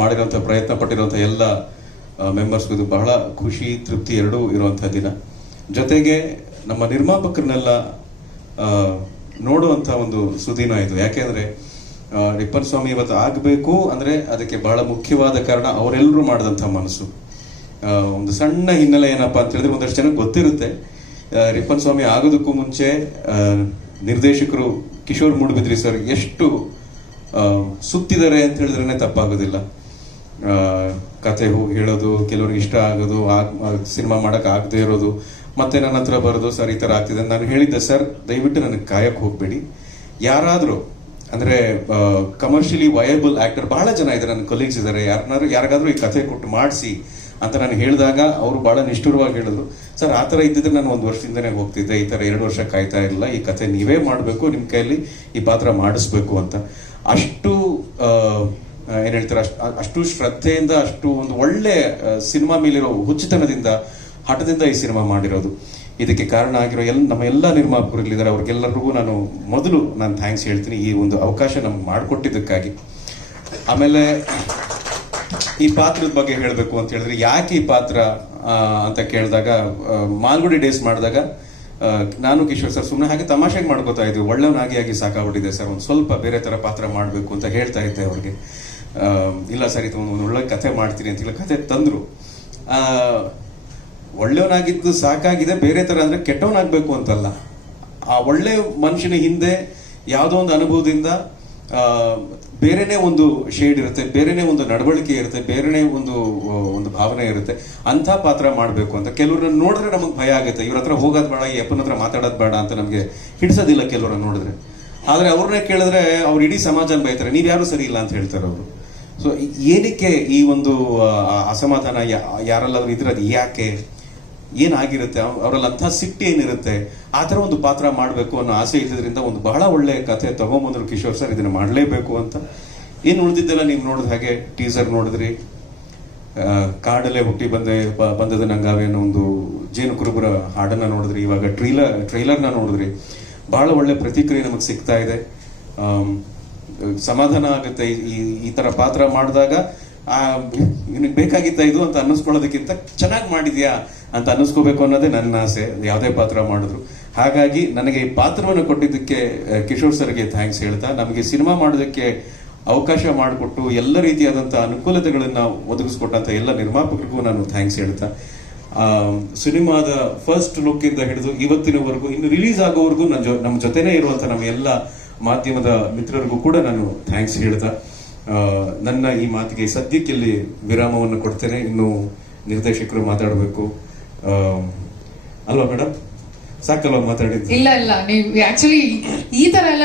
ಮಾಡಿರುವಂಥ ಪ್ರಯತ್ನ ಪಟ್ಟಿರುವಂಥ ಎಲ್ಲ ಮೆಂಬರ್ಸ್ಗೂ ಇದು ಬಹಳ ಖುಷಿ ತೃಪ್ತಿ ಎರಡೂ ಇರುವಂಥ ದಿನ. ಜೊತೆಗೆ ನಮ್ಮ ನಿರ್ಮಾಪಕರನ್ನೆಲ್ಲ ನೋಡುವಂಥ ಒಂದು ಸುದಿನ ಇದು. ಯಾಕೆಂದರೆ ರಿಪ್ಪನ್ ಸ್ವಾಮಿ ಇವತ್ತು ಆಗಬೇಕು ಅಂದರೆ ಅದಕ್ಕೆ ಬಹಳ ಮುಖ್ಯವಾದ ಕಾರಣ ಅವರೆಲ್ಲರೂ ಮಾಡಿದಂಥ ಮನಸ್ಸು. ಒಂದು ಸಣ್ಣ ಹಿನ್ನೆಲೆ ಏನಪ್ಪ ಅಂತ ಹೇಳಿದ್ರೆ, ಒಂದಷ್ಟು ಜನಕ್ಕೆ ಗೊತ್ತಿರುತ್ತೆ, ರಿಪ್ಪನ್ ಸ್ವಾಮಿ ಆಗೋದಕ್ಕೂ ಮುಂಚೆ ನಿರ್ದೇಶಕರು ಕಿಶೋರ್ ಮೂಡುಬಿದ್ರಿ ಸರ್ ಎಷ್ಟು ಸುತ್ತಿದ್ದಾರೆ ಅಂತ ಹೇಳಿದ್ರೇ ತಪ್ಪಾಗೋದಿಲ್ಲ. ಕತೆ ಹೇಳೋದು, ಕೆಲವ್ರಿಗೆ ಇಷ್ಟ ಆಗೋದು, ಸಿನಿಮಾ ಮಾಡೋಕೆ ಆಗದೆ ಇರೋದು, ಮತ್ತೆ ನನ್ನ ಹತ್ರ ಬರೋದು, ಸರ್ ಈ ಥರ ಆಗ್ತಿದೆ. ನಾನು ಹೇಳಿದ್ದೆ, ಸರ್ ದಯವಿಟ್ಟು ನನಗೆ ಕಾಯಕ್ಕೆ ಹೋಗಬೇಡಿ, ಯಾರಾದರೂ ಅಂದರೆ ಕಮರ್ಷಿಯಲಿ ವಯಬಲ್ ಆ್ಯಕ್ಟರ್ ಬಹಳ ಜನ ಇದ್ದಾರೆ, ನನ್ನ ಕೊಲೀಗ್ಸ್ ಇದ್ದಾರೆ, ಯಾರಿಗಾದ್ರೂ ಈ ಕಥೆ ಕೊಟ್ಟು ಮಾಡಿಸಿ ಅಂತ ನಾನು ಹೇಳಿದಾಗ ಅವರು ಭಾಳ ನಿಷ್ಠುರವಾಗಿ ಹೇಳಿದ್ರು, ಸರ್ ಆ ಥರ ಇದ್ದಿದ್ರೆ ನಾನು 1 ವರ್ಷದಿಂದನೇ ಹೋಗ್ತಿದ್ದೆ, ಈ ಥರ 2 ವರ್ಷ ಕಾಯ್ತಾ ಇರಲಿಲ್ಲ, ಈ ಕಥೆ ನೀವೇ ಮಾಡಬೇಕು, ನಿಮ್ಮ ಕೈಯಲ್ಲಿ ಈ ಪಾತ್ರ ಮಾಡಿಸ್ಬೇಕು ಅಂತ. ಅಷ್ಟು ಏನು ಹೇಳ್ತಾರೆ, ಅಷ್ಟು ಶ್ರದ್ಧೆಯಿಂದ, ಅಷ್ಟು ಒಂದು ಒಳ್ಳೆ ಸಿನಿಮಾ ಮೇಲಿರೋ ಹುಚ್ಚುತನದಿಂದ, ಹಠದಿಂದ ಈ ಸಿನಿಮಾ ಮಾಡಿರೋದು. ಇದಕ್ಕೆ ಕಾರಣ ಆಗಿರೋ ನಮ್ಮ ಎಲ್ಲ ನಿರ್ಮಾಪಕರು ಇಲ್ಲಿದ್ದಾರೆ, ಅವ್ರಿಗೆಲ್ಲರಿಗೂ ನಾನು ಥ್ಯಾಂಕ್ಸ್ ಹೇಳ್ತೀನಿ ಈ ಒಂದು ಅವಕಾಶ ನಮ್ಗೆ ಮಾಡಿಕೊಟ್ಟಿದ್ದಕ್ಕಾಗಿ. ಆಮೇಲೆ ಈ ಪಾತ್ರದ ಬಗ್ಗೆ ಹೇಳಬೇಕು ಅಂತ ಹೇಳಿದ್ರೆ, ಯಾಕೆ ಈ ಪಾತ್ರ ಅಂತ ಕೇಳಿದಾಗ, ಮಾಲ್ಗುಡಿ ಡೇಸ್ ಮಾಡಿದಾಗ ನಾನು ಕಿಶೋರ್ ಸರ್ ಸುಮ್ಮನೆ ಹಾಗೆ ತಮಾಷೆಗೆ ಮಾಡ್ಕೋತಾ ಇದ್ವಿ, ಒಳ್ಳೆಯವನಾಗಿ ಸಾಕಾಗ್ಬಿಟ್ಟಿದೆ ಸರ್, ಒಂದು ಸ್ವಲ್ಪ ಬೇರೆ ಥರ ಪಾತ್ರ ಮಾಡಬೇಕು ಅಂತ ಹೇಳ್ತಾ ಇದ್ದೆ ಅವ್ರಿಗೆ. ಇಲ್ಲ ಸರ್ ಇದು ಒಂದು ಒಳ್ಳೆ ಕಥೆ ಮಾಡ್ತೀನಿ ಅಂತ ಹೇಳಿ ಕಥೆ ತಂದರು. ಒಳ್ಳೆಯವನಾಗಿದ್ದು ಸಾಕಾಗಿದೆ, ಬೇರೆ ಥರ ಅಂದರೆ ಕೆಟ್ಟವನಾಗಬೇಕು ಅಂತಲ್ಲ, ಆ ಒಳ್ಳೆ ಮನುಷ್ಯನ ಹಿಂದೆ ಯಾವುದೋ ಒಂದು ಅನುಭವದಿಂದ ಬೇರೆನೇ ಒಂದು ಶೇಡ್ ಇರುತ್ತೆ, ಬೇರೆನೇ ಒಂದು ನಡವಳಿಕೆ ಇರುತ್ತೆ, ಬೇರೆನೇ ಒಂದು ಭಾವನೆ ಇರುತ್ತೆ, ಅಂಥ ಪಾತ್ರ ಮಾಡಬೇಕು ಅಂತ. ಕೆಲವ್ರನ್ನ ನೋಡಿದ್ರೆ ನಮಗೆ ಭಯ ಆಗುತ್ತೆ, ಇವ್ರ ಹತ್ರ ಹೋಗೋದು ಬೇಡ, ಈ ಅಪ್ಪನ ಹತ್ರ ಮಾತಾಡೋದು ಬೇಡ ಅಂತ ನಮಗೆ ಹಿಡಿಸೋದಿಲ್ಲ ಕೆಲವ್ರನ್ನ ನೋಡಿದ್ರೆ. ಆದರೆ ಅವ್ರನ್ನೇ ಕೇಳಿದ್ರೆ ಅವ್ರು ಇಡೀ ಸಮಾಜನ ಬೈತಾರೆ, ನೀವು ಯಾರು ಸರಿ ಇಲ್ಲ ಅಂತ ಹೇಳ್ತಾರೆ ಅವರು. ಸೊ ಏನಕ್ಕೆ ಈ ಒಂದು ಅಸಮಾಧಾನ ಯಾರೆಲ್ಲಾದ್ರೂ ಇದ್ರೆ ಅದು ಯಾಕೆ, ಏನಾಗಿರುತ್ತೆ ಅವರಲ್ಲಿ ಅಂಥ ಸಿಟ್ಟು ಏನಿರುತ್ತೆ, ಆ ಥರ ಒಂದು ಪಾತ್ರ ಮಾಡಬೇಕು ಅನ್ನೋ ಆಸೆ ಇದ್ದಿದ್ದರಿಂದ ಒಂದು ಬಹಳ ಒಳ್ಳೆಯ ಕಥೆ ತಗೊಂಬಂದ್ರು ಕಿಶೋರ್ ಸರ್, ಇದನ್ನು ಮಾಡಲೇಬೇಕು ಅಂತ. ಏನು ಉಳಿದಿದ್ದೆಲ್ಲ ನೀವು ನೋಡಿದ ಹಾಗೆ ಟೀಸರ್ ನೋಡಿದ್ರಿ, ಕಾಡಲ್ಲೇ ಹುಟ್ಟಿ ಬಂದದ ನಂಗಾವೆ ಅನ್ನೋ ಒಂದು ಜೇನು ಕುರುಬರ ಹಾಡನ್ನು ನೋಡಿದ್ರಿ, ಇವಾಗ ಟ್ರೈಲರ್ನ ನೋಡಿದ್ರಿ. ಬಹಳ ಒಳ್ಳೆ ಪ್ರತಿಕ್ರಿಯೆ ನಮಗೆ ಸಿಗ್ತಾ ಇದೆ. ಸಮಾಧಾನ ಆಗುತ್ತೆ ಈ ಥರ ಪಾತ್ರ ಮಾಡಿದಾಗ. ನಿನಗೆ ಬೇಕಾಗಿತ್ತ ಇದು ಅಂತ ಅನ್ನಿಸ್ಕೊಳ್ಳೋದಕ್ಕಿಂತ ಚೆನ್ನಾಗಿ ಮಾಡಿದ್ಯಾ ಅಂತ ಅನ್ನಿಸ್ಕೋಬೇಕು ಅನ್ನೋದೇ ನನ್ನ ಆಸೆ, ಯಾವುದೇ ಪಾತ್ರ ಮಾಡಿದ್ರು. ಹಾಗಾಗಿ ನನಗೆ ಈ ಪಾತ್ರವನ್ನು ಕೊಟ್ಟಿದ್ದಕ್ಕೆ ಕಿಶೋರ್ ಸರ್ಗೆ ಥ್ಯಾಂಕ್ಸ್ ಹೇಳ್ತಾ, ನಮಗೆ ಸಿನಿಮಾ ಮಾಡೋದಕ್ಕೆ ಅವಕಾಶ ಮಾಡಿಕೊಟ್ಟು ಎಲ್ಲ ರೀತಿಯಾದಂಥ ಅನುಕೂಲತೆಗಳನ್ನು ಒದಗಿಸ್ಕೊಟ್ಟಂಥ ಎಲ್ಲ ನಿರ್ಮಾಪಕರಿಗೂ ನಾನು ಥ್ಯಾಂಕ್ಸ್ ಹೇಳ್ತಾ, ಸಿನಿಮಾದ ಫಸ್ಟ್ ಲುಕ್ಕಿಂದ ಹಿಡಿದು ಇವತ್ತಿನವರೆಗೂ, ಇನ್ನು ರಿಲೀಸ್ ಆಗೋವರೆಗೂ ನಮ್ಮ ಜೊತೆನೇ ಇರುವಂಥ ನಮ್ಮ ಎಲ್ಲ ಮಾಧ್ಯಮದ ಮಿತ್ರರಿಗೂ ಕೂಡ ನಾನು ಥ್ಯಾಂಕ್ಸ್ ಹೇಳ್ತಾ ನನ್ನ ಈ ಮಾತಿಗೆ ಸದ್ಯಕ್ಕೆ ಇಲ್ಲಿ ವಿರಾಮವನ್ನು ಕೊಡ್ತೇನೆ. ಇನ್ನು ನಿರ್ದೇಶಕರು ಮಾತಾಡಬೇಕು ಅಲ್ವಾ ಮೇಡಮ್? ಸಾಕಲ್ವಾ ಮಾತಾಡಿದ್ದು? ಇಲ್ಲ ನೀವು ಆಕ್ಚುಲಿ ಈ ತರ ಎಲ್ಲ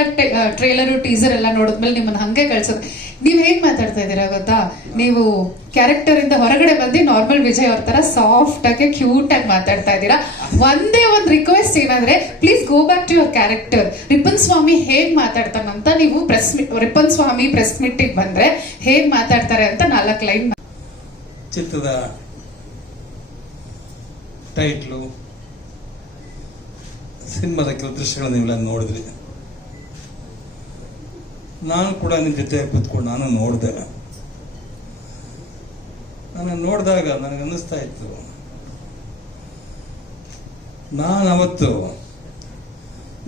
ಟ್ರೇಲರ್ ಟೀಸರ್ ಎಲ್ಲ ನೋಡಿದ್ಮೇಲೆ ನಿಮ್ಮನ್ನ ಹಂಗೆ ಕಳ್ಸೋದು. ನೀವ್ ಹೇಗ್ ಮಾತಾಡ್ತಾ ಇದ್ದೀರಾ ಗೊತ್ತಾ, ನೀವು ಕ್ಯಾರೆಕ್ಟರ್ ಇಂದ ಹೊರಗಡೆ ಬಂದು ನಾರ್ಮಲ್ ವಿಜಯ್ ಅವ್ರ ತರ ಸಾಫ್ಟ್ ಆಗಿ ಕ್ಯೂಟ್ ಆಗಿ ಮಾತಾಡ್ತಾ ಇದ್ದೀರಾ. ಒಂದೇ ಒಂದು ರಿಕ್ವೆಸ್ಟ್ ಏನಂದ್ರೆ, please go back to your character. Rippan Swamy ಹೇಗ್ ಮಾತಾಡ್ತಾನಂತ ನೀವು ರಿಪ್ಪನ್ ಸ್ವಾಮಿ ಪ್ರೆಸ್ ಮೀಟಿಗೆ ಬಂದ್ರೆ ಹೇಗ್ ಮಾತಾಡ್ತಾರೆ ಅಂತ 4 ಲೈನ್. ಚಿತ್ರದ ಟೈಟ್ಲು, ಸಿನಿಮಾದ ಕೆಲವು ದೃಶ್ಯಗಳನ್ನು ನೀವೆಲ್ಲ ನೋಡಿದ್ರಿ. ನಾನು ಕೂಡ ನಿಮ್ಮ ಜೊತೆ ಕೂತ್ಕೊಂಡು ನಾನು ನೋಡಿದೆ. ನಾನು ನೋಡಿದಾಗ ನನಗನ್ನಿಸ್ತಾ ಇತ್ತು, ನಾನು ಅವತ್ತು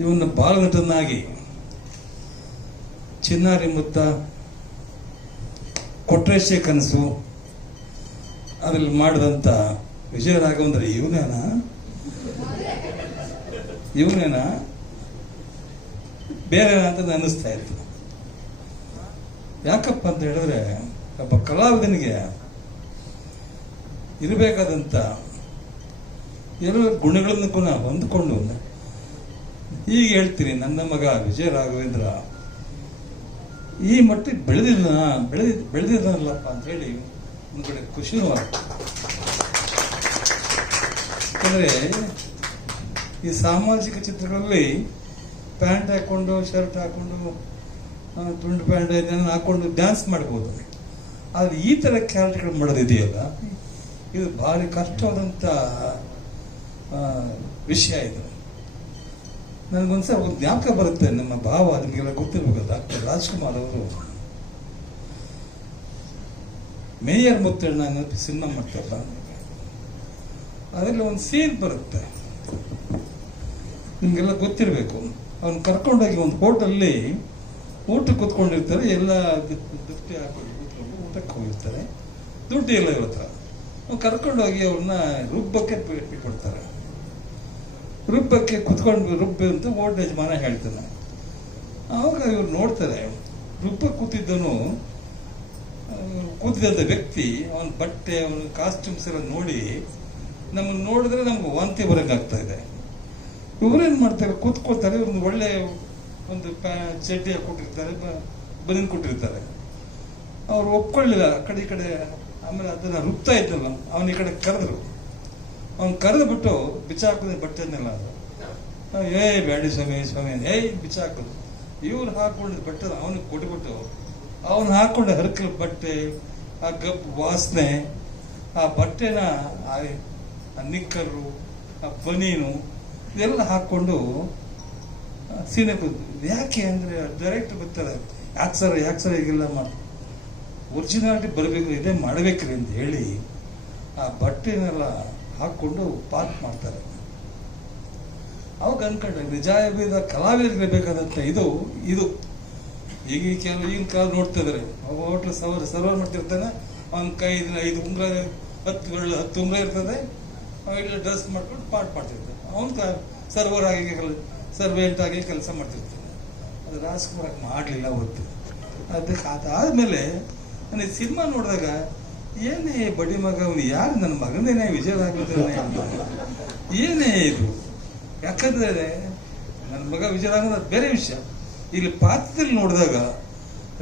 ಇವನ್ನ ಬಾಲನಟನಾಗಿ ಚಿನ್ನಾರಿ ಮುತ್ತ, ಕೊಟ್ರೇಶೆ ಕನಸು ಅದ್ರಲ್ಲಿ ಮಾಡಿದಂಥ ವಿಜಯ ರಾಘವೇಂದ್ರ ಇವನೇನಾ ಬೇರೆ ಅಂತ ಅನ್ನಿಸ್ತಾ ಇತ್ತು. ಯಾಕಪ್ಪ ಅಂತ ಹೇಳಿದ್ರೆ, ಒಬ್ಬ ಕಲಾವಿದನಿಗೆ ಇರಬೇಕಾದಂಥ ಎಲ್ಲ ಗುಣಗಳನ್ನು ಕೂಡ ಹೊಂದ್ಕೊಂಡು ಈಗ ಹೇಳ್ತೀನಿ, ನನ್ನ ಮಗ ವಿಜಯ ರಾಘವೇಂದ್ರ ಈ ಮಟ್ಟಿಗೆ ಬೆಳೆದಿದ್ದಾನಲ್ಲಪ್ಪ ಅಂತ ಹೇಳಿ ಒಂದು ಕಡೆ ಖುಷಿನೂ ಆಗ್ತದೆ. ಯಾಕಂದರೆ ಈ ಸಾಮಾಜಿಕ ಚಿತ್ರಗಳಲ್ಲಿ ಪ್ಯಾಂಟ್ ಹಾಕೊಂಡು, ಶರ್ಟ್ ಹಾಕೊಂಡು, ತುಂಡು ಪ್ಯಾಂಟ್ ಇದನ್ನು ಹಾಕೊಂಡು ಡ್ಯಾನ್ಸ್ ಮಾಡ್ಬೋದು. ಆದರೆ ಈ ಥರ ಕ್ಯಾರೆಕ್ಟರ್ಗಳು ಮಾಡೋದಿದೆಯಲ್ಲ, ಇದು ಭಾರಿ ಕಷ್ಟವಾದಂಥ ವಿಷಯ. ಇದು ನನಗೊಂದ್ಸಲ ಒಂದು ಜ್ಞಾಪಕ ಬರುತ್ತೆ. ನಮ್ಮ ಭಾವ, ನಿಮಗೆಲ್ಲ ಗೊತ್ತಿರ್ಬೇಕು, ಡಾಕ್ಟರ್ ರಾಜ್ಕುಮಾರ್ ಅವರು ಮೇಯರ್ ಮುತ್ತಣ್ಣ ಅನ್ನೋ ಸಿನಿಮಾ ಮಾಡ್ತಾರಲ್ಲ, ಅದರಲ್ಲಿ ಒಂದು ಸೀನ್ ಬರುತ್ತೆ, ನಿಮಗೆಲ್ಲ ಗೊತ್ತಿರಬೇಕು. ಅವ್ನು ಕರ್ಕೊಂಡೋಗಿ ಒಂದು ಹೋಟೆಲ್ಲಿ ಊಟಕ್ಕೆ ಕೂತ್ಕೊಂಡಿರ್ತಾರೆ, ಎಲ್ಲ ದೃಷ್ಟಿ ಹಾಕೊಂಡು ಕೂತ್ಕೊಂಡು ಊಟಕ್ಕೆ ಹೋಗಿರ್ತಾರೆ, ದುಡ್ಡು ಎಲ್ಲ ಇವ್ರ ಹತ್ರ. ಅವ್ನು ಕರ್ಕೊಂಡೋಗಿ ಅವ್ರನ್ನ ರುಬ್ಬಕ್ಕೆ ಬಿಟ್ಬಿಡ್ತಾರೆ. ರುಬ್ಬಕ್ಕೆ ಕುತ್ಕೊಂಡು ರುಬ್ಬಿ ಅಂತ ಓಲ್ಡ್ ಯಜಮಾನ ಹೇಳ್ತಾನೆ. ಆವಾಗ ಇವ್ರು ನೋಡ್ತಾರೆ, ರುಬ್ಬಕ್ಕೆ ಕೂತಿದ್ದಂಥ ವ್ಯಕ್ತಿ ಅವನ ಬಟ್ಟೆ, ಅವನ ಕಾಸ್ಟ್ಯೂಮ್ಸ್ ಎಲ್ಲ ನೋಡಿ ನಮ್ಮನ್ನು ನೋಡಿದ್ರೆ ನಮ್ಗೆ ವಾಂತಿ ಬರೋಕ್ಕಾಗ್ತಾ ಇದೆ. ಇವ್ರೇನು ಮಾಡ್ತಾರೆ, ಕೂತ್ಕೊಳ್ತಾರೆ, ಒಂದು ಒಳ್ಳೆ ಒಂದು ಚಡ್ಡಿ ಕೊಟ್ಟಿರ್ತಾರೆ, ಬನಿನ್ ಕೊಟ್ಟಿರ್ತಾರೆ. ಅವ್ರು ಒಪ್ಕೊಳ್ಳಿಲ್ಲ, ಆ ಕಡೆ ಈ ಕಡೆ. ಆಮೇಲೆ ಅದನ್ನು ರುಬ್ತಾ ಇದ್ದಲ್ಲ, ಅವನ ಈ ಕಡೆ ಕರೆದ್ರು. ಅವ್ನು ಕರೆದು ಬಿಟ್ಟು ಬಿಚ್ಚಾಕಿದ ಬಟ್ಟೆನೆಲ್ಲ, ಬ್ಯಾಡಿ ಸ್ವಾಮಿ ಬಿಚ್ಚಾಕೋದು. ಇವ್ರು ಹಾಕೊಂಡಿದ್ದ ಬಟ್ಟೆ ಅವನಿಗೆ ಕೊಟ್ಬಿಟ್ಟು ಅವನು ಹಾಕೊಂಡ ಹರಕಲ ಬಟ್ಟೆ, ಆ ಗಪ್ ವಾಸನೆ, ಆ ಬಟ್ಟೆನ, ಆ ನಿಕ್ಕರು, ಆ ಬನೀನು ಇದೆಲ್ಲ ಹಾಕ್ಕೊಂಡು ಸೀನೆ ಬಂದು. ಯಾಕೆ ಅಂದರೆ ಡೈರೆಕ್ಟ್ ಬರ್ತಾರೆ, ಯಾಕೆ ಸರ್ ಹೀಗೆಲ್ಲ ಮಾಡಿ ಒರಿಜಿನಾಲಿಟಿ ಬರಬೇಕು, ಇದೇ ಮಾಡಬೇಕ್ರಿ ಅಂತ ಹೇಳಿ ಆ ಬಟ್ಟೆನೆಲ್ಲ ಹಾಕ್ಕೊಂಡು ಪಾರ್ಕ್ ಮಾಡ್ತಾರೆ. ಅವಾಗ ಅನ್ಕೊಂಡ್ರೆ ನಿಜಾಯಿದ ಕಲಾವಿದರಿಗೆ ಬೇಕಾದಂಥ ಇದು ಈಗಿನ ಕಾಲ ನೋಡ್ತಾ ಇದಾರೆ. ಹೋಟ್ಲ್ ಸರ್ವರ್ ಮಾಡ್ತಿರ್ತಾನೆ, ಅವನ ಕೈ 5 ಉಂಗ್ರ 10 ಉಂಗ್ರ ಇರ್ತದೆ, ಇಲ್ಲ ಡ್ರೆಸ್ ಮಾಡ್ಕೊಂಡು ಪಾಠ ಮಾಡ್ತಿರ್ತಾನೆ. ಅವನ ಸರ್ವರ್ ಆಗಿ ಸರ್ವೆಂಟ್ ಆಗಿ ಕೆಲಸ ಮಾಡ್ತಿರ್ತಾನೆ. ಅದು ರಾಜ್ಕುಮಾರ್ ಮಾಡಲಿಲ್ಲ ಅವತ್ತು. ಅದಕ್ಕೆ ಅದಾದ್ಮೇಲೆ ನನಗೆ ಸಿನಿಮಾ ನೋಡಿದಾಗ ಏನೇ ಬಡಿ ಮಗ, ಅವನು ಯಾರು ನನ್ನ ಮಗನೇನೆ ವಿಜಯ ರಾಘವೇಂದ್ರನೇ ಏನೇ ಇದು. ಯಾಕಂದ್ರೆ ನನ್ನ ಮಗ ವಿಜಯ ರಾಘವೇಂದ್ರ ಬೇರೆ ವಿಷಯ. ಇಲ್ಲಿ ಪಾತ್ರದಲ್ಲಿ ನೋಡಿದಾಗ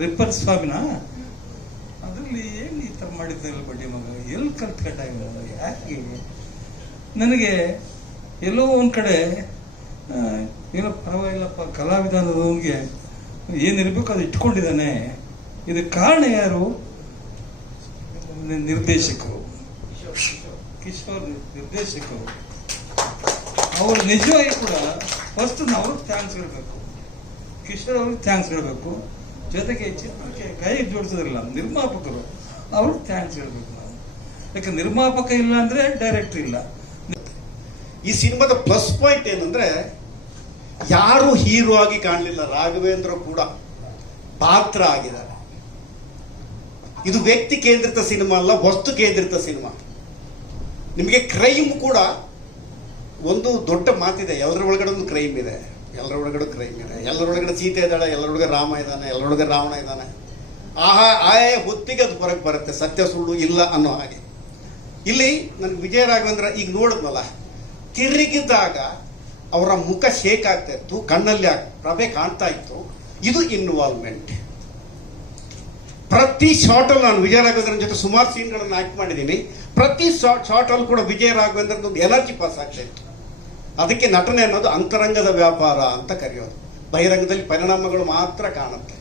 ರಿಪ್ಪನ್ ಸ್ವಾಮಿನ ಅದರಲ್ಲಿ ಏನು ಈ ಥರ ಮಾಡಿದ್ದಲ್ಲ ಬಡ್ಡಿ ಮಗ, ಎಲ್ಲಿ ಕಟ್ಟಾಗ ಯಾಕೆ ನನಗೆ ಎಲ್ಲೋ ಒಂದು ಕಡೆ ಏನೋ ಪರವಾಗಿಲ್ಲಪ್ಪ, ಕಲಾವಿಧಾನದವನಿಗೆ ಏನಿರಬೇಕು ಅದು ಇಟ್ಕೊಂಡಿದ್ದಾನೆ. ಇದಕ್ಕೆ ಕಾರಣ ಯಾರು? ನಿರ್ದೇಶಕರು, ಕಿಶೋರ್ ನಿರ್ದೇಶಕರು. ಅವರು ನಿಜವಾಗಿ ಕೂಡ ಫಸ್ಟ್ ನಾವು ಥ್ಯಾಂಕ್ಸ್ ಹೇಳಬೇಕು, ಕಿಶೋರ್ ಅವ್ರಿಗೆ ಥ್ಯಾಂಕ್ಸ್ ಹೇಳಬೇಕು. ಜೊತೆಗೆ ಚಿತ್ರಕ್ಕೆ ಕೈ ಜೋಡಿಸೋದಿಲ್ಲ ನಿರ್ಮಾಪಕರು, ಅವ್ರಿಗೆ ಥ್ಯಾಂಕ್ಸ್ ಹೇಳಬೇಕು ನಾವು. ಯಾಕೆ ನಿರ್ಮಾಪಕ ಇಲ್ಲ ಅಂದ್ರೆ ಡೈರೆಕ್ಟರ್ ಇಲ್ಲ. ಈ ಸಿನಿಮಾದ ಪ್ಲಸ್ ಪಾಯಿಂಟ್ ಏನಂದ್ರೆ ಯಾರು ಹೀರೋ ಆಗಿ ಕಾಣಲಿಲ್ಲ, ರಾಘವೇಂದ್ರ ಕೂಡ ಪಾತ್ರ ಆಗಿದ್ದಾರೆ. ಇದು ವ್ಯಕ್ತಿ ಕೇಂದ್ರಿತ ಸಿನಿಮಾ ಅಲ್ಲ, ವಸ್ತು ಕೇಂದ್ರಿತ ಸಿನಿಮಾ. ನಿಮಗೆ ಕ್ರೈಮ್ ಕೂಡ ಒಂದು ದೊಡ್ಡ ಮಾತಿದೆ, ಎಲ್ಲರ ಒಳಗಡೆ ಒಂದು ಕ್ರೈಮ್ ಇದೆ, ಎಲ್ಲರ ಒಳಗಡೆ ಸೀತೆ ಇದ್ದಾಳೆ, ಎಲ್ಲರೊಳಗೆ ರಾಮ ಇದ್ದಾನೆ, ಎಲ್ಲರೊಳಗೆ ರಾವಣ ಇದ್ದಾನೆ. ಆಯಾ ಹೊತ್ತಿಗೆ ಅದು ಹೊರಗೆ ಬರುತ್ತೆ, ಸತ್ಯ ಸುಳ್ಳು ಇಲ್ಲ ಅನ್ನೋ ಹಾಗೆ. ಇಲ್ಲಿ ನನಗೆ ವಿಜಯ ರಾಘವೇಂದ್ರ ಈಗ ನೋಡಿದ್ನಲ್ಲ, ತಿರುಗಿದಾಗ ಅವರ ಮುಖ ಶೇಕ್ ಆಗ್ತಾ ಇತ್ತು, ಕಣ್ಣಲ್ಲಿ ಪ್ರಭೆ ಕಾಣ್ತಾ ಇತ್ತು. ಇದು ಇನ್ವಾಲ್ವ್ಮೆಂಟ್. ಪ್ರತಿ ಶಾರ್ಟಲ್ಲಿ ನಾನು ವಿಜಯ ರಾಘವೇಂದ್ರನ ಜೊತೆ ಸುಮಾರು ಸೀನ್ಗಳನ್ನು ಆಕ್ಟ್ ಮಾಡಿದ್ದೀನಿ. ಪ್ರತಿ ಶಾರ್ಟಲ್ಲಿ ಕೂಡ ವಿಜಯ ರಾಘವೇಂದ್ರನ ಒಂದು ಎನರ್ಜಿ ಪಾಸ್ ಆಗ್ತಾ ಇತ್ತು. ಅದಕ್ಕೆ ನಟನೆ ಅನ್ನೋದು ಅಂತರಂಗದ ವ್ಯಾಪಾರ ಅಂತ ಕರೆಯೋದು. ಬಹಿರಂಗದಲ್ಲಿ ಪರಿಣಾಮಗಳು ಮಾತ್ರ ಕಾಣುತ್ತೆ.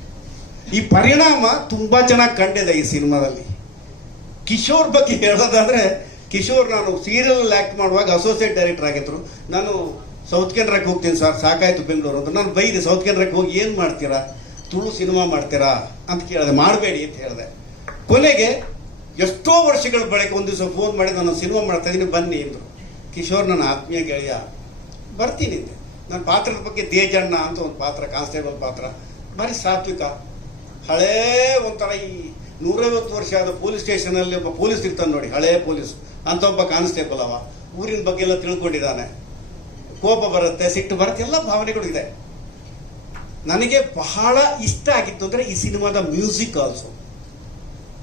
ಈ ಪರಿಣಾಮ ತುಂಬಾ ಚೆನ್ನಾಗಿ ಕಂಡಿದೆ ಈ ಸಿನಿಮಾದಲ್ಲಿ. ಕಿಶೋರ್ ಬಗ್ಗೆ ಹೇಳೋದಾದ್ರೆ, ಕಿಶೋರ್ ನಾನು ಸೀರಿಯಲ್ ಆಕ್ಟ್ ಮಾಡುವಾಗ ಅಸೋಸಿಯೇಟ್ ಡೈರೆಕ್ಟರ್ ಆಗಿದ್ರು. ನಾನು ಸೌತ್ ಕೆನರಾಕ್ಕೆ ಹೋಗ್ತೀನಿ ಸರ್, ಸಾಕಾಯ್ತು ಬೆಂಗಳೂರು ಅಂತ. ನಾನು ಬೈದೆ, ಸೌತ್ ಕೆನರಾಕ್ಕೆ ಹೋಗಿ ಏನು ಮಾಡ್ತೀರಾ, ತುಳು ಸಿನಿಮಾ ಮಾಡ್ತೀರಾ ಅಂತ ಕೇಳಿದೆ. ಮಾಡಬೇಡಿ ಅಂತ ಹೇಳಿದೆ. ಕೊನೆಗೆ ಎಷ್ಟೋ ವರ್ಷಗಳ ಬಳಿಕ ಒಂದು ದಿವಸ ಫೋನ್ ಮಾಡಿ, ನಾನು ಸಿನಿಮಾ ಮಾಡ್ತಾ ಇದ್ದೀನಿ ಬನ್ನಿ ಅಂದರು. ಕಿಶೋರ್ ನನ್ನ ಆತ್ಮೀಯ ಗೆಳೆಯ, ಬರ್ತೀನಿ ಅಂದೆ. ನನ್ನ ಪಾತ್ರದ ಬಗ್ಗೆ ದೇಜಣ್ಣ ಅಂತ ಒಂದು ಪಾತ್ರ, ಕಾನ್ಸ್ಟೇಬಲ್ ಪಾತ್ರ, ಭಾರಿ ಸಾತ್ವಿಕ, ಹಳೇ ಒಂಥರ ಈ 150 ವರ್ಷ ಆದ ಪೊಲೀಸ್ ಸ್ಟೇಷನಲ್ಲಿ ಒಬ್ಬ ಪೊಲೀಸ್ ಇರ್ತಾನೆ ನೋಡಿ, ಹಳೇ ಪೊಲೀಸ್ ಅಂತ ಒಬ್ಬ ಕಾನ್ಸ್ಟೇಬಲ್. ಅವ ಊರಿನ ಬಗ್ಗೆ ಎಲ್ಲ ತಿಳ್ಕೊಂಡಿದ್ದಾನೆ. ಕೋಪ ಬರುತ್ತೆ, ಸಿಟ್ಟು ಬರುತ್ತೆ, ಎಲ್ಲ ಭಾವನೆಗಳು ಇದೆ. ನನಗೆ ಬಹಳ ಇಷ್ಟ ಆಗಿತ್ತು ಅಂದರೆ ಈ ಸಿನಿಮಾದ ಮ್ಯೂಸಿಕ್ ಆಲ್ಸೋ.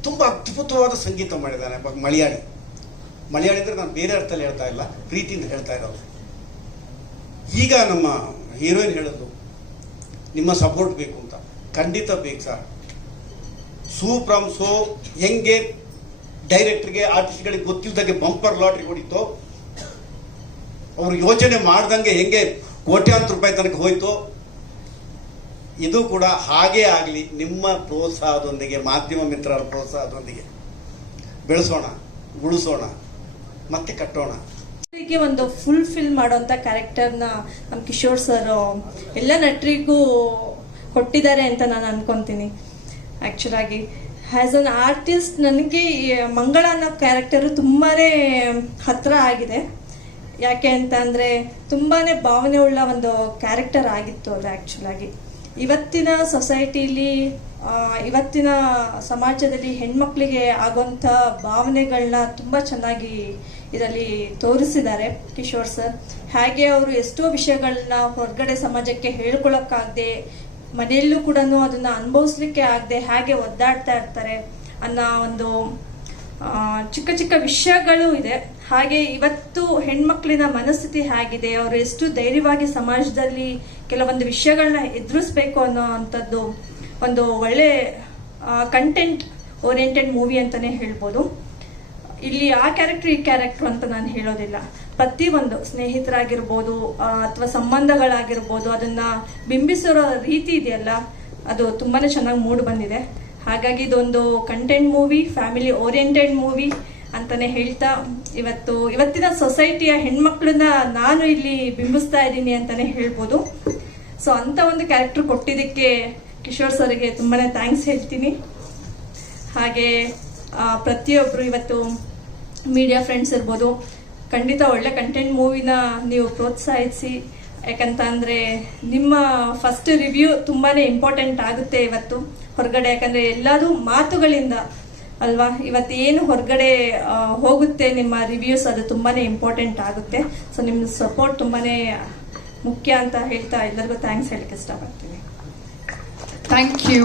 ತುಂಬ ಅದ್ಭುತವಾದ ಸಂಗೀತ ಮಾಡಿದ್ದಾನೆ ಮಲಯಾಳಿ ಅಂದರೆ ನಾನು ಬೇರೆ ಅರ್ಥದಲ್ಲಿ ಹೇಳ್ತಾ ಇಲ್ಲ, ಪ್ರೀತಿಯಿಂದ ಹೇಳ್ತಾ ಇರೋದು. ಈಗ ನಮ್ಮ ಹೀರೋಯಿನ್ ಹೇಳಿದ್ರು ನಿಮ್ಮ ಸಪೋರ್ಟ್ ಬೇಕು ಅಂತ. ಖಂಡಿತ ಬೇಕು ಸರ್. ಫ್ರಮ್ ಸೋ ಹೆಂಗೆ ಡೈರೆಕ್ಟರ್ಗೆ ಆರ್ಟಿಸ್ಟ್ಗಳಿಗೆ ಗೊತ್ತಿಲ್ಲದಾಗೆ ಬಂಪರ್ ಲಾಟ್ರಿ ಹೊಡಿತೋ, ಅವರು ಯೋಚನೆ ಮಾಡ್ದಂಗೆ ಹೆಂಗೆ ಕೋಟ್ಯಾಂತರ ರೂಪಾಯಿ ತನಕ ಹೋಯ್ತು, ಇದು ಕೂಡ ಹಾಗೇ ಆಗಲಿ. ನಿಮ್ಮ ಪ್ರೋತ್ಸಾಹದೊಂದಿಗೆ, ಮಾಧ್ಯಮ ಮಿತ್ರರ ಪ್ರೋತ್ಸಾಹದೊಂದಿಗೆ ಬೆಳೆಸೋಣ, ಉಳಿಸೋಣ, ಮತ್ತೆ ಕಟ್ಟೋಣ. ಒಂದು ಫುಲ್ ಫಿಲ್ ಮಾಡೋಂಥ ಕ್ಯಾರೆಕ್ಟರ್ನ ನಮ್ಮ ಕಿಶೋರ್ ಸರ್ ಎಲ್ಲ ನಟರಿಗೂ ಕೊಟ್ಟಿದ್ದಾರೆ ಅಂತ ನಾನು ಅನ್ಕೊಂತೀನಿ ಆ್ಯಕ್ಚುಲಾಗಿ. ಆ್ಯಸ್ ಅನ್ ಆರ್ಟಿಸ್ಟ್ ನನಗೆ ಈ ಮಂಗಳ ಅನ್ನೋ ಕ್ಯಾರೆಕ್ಟರು ತುಂಬಾ ಹತ್ತಿರ ಆಗಿದೆ. ಯಾಕೆ ಅಂತ ಅಂದರೆ ತುಂಬಾ ಭಾವನೆ ಉಳ್ಳ ಒಂದು ಕ್ಯಾರೆಕ್ಟರ್ ಆಗಿತ್ತು ಅದು ಆ್ಯಕ್ಚುಲಾಗಿ. ಇವತ್ತಿನ ಸೊಸೈಟಿಲಿ ಇವತ್ತಿನ ಸಮಾಜದಲ್ಲಿ ಹೆಣ್ಮಕ್ಳಿಗೆ ಆಗುವಂಥ ಭಾವನೆಗಳನ್ನ ತುಂಬ ಚೆನ್ನಾಗಿ ಇದರಲ್ಲಿ ತೋರಿಸಿದ್ದಾರೆ ಕಿಶೋರ್ ಸರ್. ಹಾಗೆ ಅವರು ಎಷ್ಟೋ ವಿಷಯಗಳನ್ನ ಹೊರಗಡೆ ಸಮಾಜಕ್ಕೆ ಹೇಳ್ಕೊಳಕ್ಕಾಗದೆ, ಮನೆಯಲ್ಲೂ ಕೂಡ ಅದನ್ನು ಅನುಭವಿಸ್ಲಿಕ್ಕೆ ಆಗದೆ ಹಾಗೆ ಒದ್ದಾಡ್ತಾ ಇರ್ತಾರೆ ಅನ್ನೋ ಒಂದು ಚಿಕ್ಕ ಚಿಕ್ಕ ವಿಷಯಗಳು ಇದೆ. ಹಾಗೆ ಇವತ್ತು ಹೆಣ್ಮಕ್ಳಿನ ಮನಸ್ಥಿತಿ ಹೇಗಿದೆ, ಅವರು ಎಷ್ಟು ಧೈರ್ಯವಾಗಿ ಸಮಾಜದಲ್ಲಿ ಕೆಲವೊಂದು ವಿಷಯಗಳನ್ನ ಎದುರಿಸ್ಬೇಕು ಅನ್ನೋ ಅಂಥದ್ದು ಒಂದು ಒಳ್ಳೆ ಕಂಟೆಂಟ್ ಓರಿಯೆಂಟೆಡ್ ಮೂವಿ ಅಂತಲೇ ಹೇಳ್ಬೋದು. ಇಲ್ಲಿ ಆ ಕ್ಯಾರೆಕ್ಟರ್ ಈ ಕ್ಯಾರೆಕ್ಟರ್ ಅಂತ ನಾನು ಹೇಳೋದಿಲ್ಲ. ಪ್ರತಿಯೊಂದು ಸ್ನೇಹಿತರಾಗಿರ್ಬೋದು ಅಥವಾ ಸಂಬಂಧಗಳಾಗಿರ್ಬೋದು ಅದನ್ನ ಬಿಂಬಿಸಿರೋ ರೀತಿ ಇದೆಯಲ್ಲ, ಅದು ತುಂಬಾನೇ ಚೆನ್ನಾಗಿ ಮೂಡ್ ಬಂದಿದೆ. ಹಾಗಾಗಿ ಇದೊಂದು content movie, family oriented movie ಅಂತಾನೆ ಹೇಳ್ತಾ ಇವತ್ತಿನ ಸೊಸೈಟಿಯ ಹೆಣ್ಮಕ್ಳನ್ನ ನಾನು ಇಲ್ಲಿ ಬಿಂಬಿಸ್ತಾ ಇದ್ದೀನಿ ಅಂತಾನೆ ಹೇಳ್ಬೋದು. ಸೊ ಅಂತ ಒಂದು ಕ್ಯಾರೆಕ್ಟರ್ ಕೊಟ್ಟಿದ್ದಕ್ಕೆ ಕಿಶೋರ್ ಸರ್ಗೆ ತುಂಬಾನೇ ಥ್ಯಾಂಕ್ಸ್ ಹೇಳ್ತೀನಿ. ಹಾಗೆ ಪ್ರತಿಯೊಬ್ಬರು ಇವತ್ತು ಮೀಡಿಯಾ ಫ್ರೆಂಡ್ಸ್ ಇರ್ಬೋದು, ಖಂಡಿತ ಒಳ್ಳೆ ಕಂಟೆಂಟ್ ಮೂವಿನ ನೀವು ಪ್ರೋತ್ಸಾಹಿಸಿ. ಯಾಕಂತ ಅಂದರೆ ನಿಮ್ಮ ಫಸ್ಟ್ ರಿವ್ಯೂ ತುಂಬಾ ಇಂಪಾರ್ಟೆಂಟ್ ಆಗುತ್ತೆ ಇವತ್ತು ಹೊರಗಡೆ. ಯಾಕಂದರೆ ಎಲ್ಲದೂ ಮಾತುಗಳಿಂದ ಅಲ್ವಾ, ಇವತ್ತು ಏನು ಹೊರಗಡೆ ಹೋಗುತ್ತೆ ನಿಮ್ಮ ರಿವ್ಯೂಸ್, ಅದು ತುಂಬಾ ಇಂಪಾರ್ಟೆಂಟ್ ಆಗುತ್ತೆ. ಸೊ ನಿಮ್ಮ ಸಪೋರ್ಟ್ ತುಂಬಾ ಮುಖ್ಯ ಅಂತ ಹೇಳ್ತಾ ಎಲ್ಲರಿಗೂ ಥ್ಯಾಂಕ್ಸ್ ಹೇಳಕ್ಕೆ ಇಷ್ಟಪಡ್ತೀನಿ. Thank you.